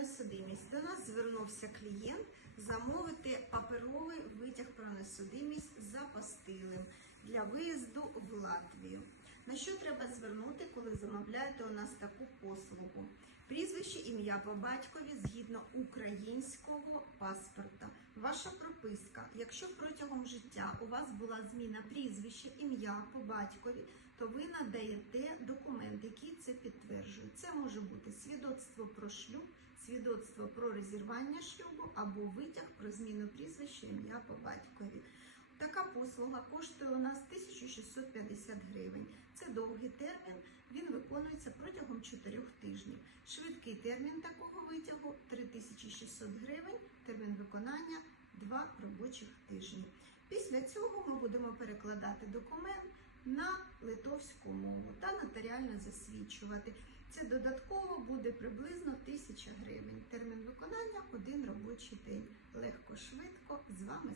несудимість. До нас звернувся клієнт замовити паперовий витяг про несудимість за постилем для виїзду в Латвію. На що треба звернути, коли замовляєте у нас таку послугу? Прізвище, ім'я по батькові згідно українського паспорта. Ваша прописка. Якщо протягом життя у вас була зміна прізвища, ім'я по батькові, то ви надаєте документ, який це підтверджує. Це може бути свідоцтво про шлюб, свідоцтво про розірвання шлюбу або витяг про зміну прізвища, ім'я по батькові. Така послуга коштує у нас 1650 гривень. Це довгий термін, він виконується протягом 4 тижнів. Швидкий термін такого витягу 3600 гривень, термін виконання 2 робочих тижні. Після цього ми будемо перекладати документ на литовську мову та нотаріально засвідчувати. Це додатково буде приблизно 1000 гривень. Термін виконання один робочий день. Легко, швидко з вами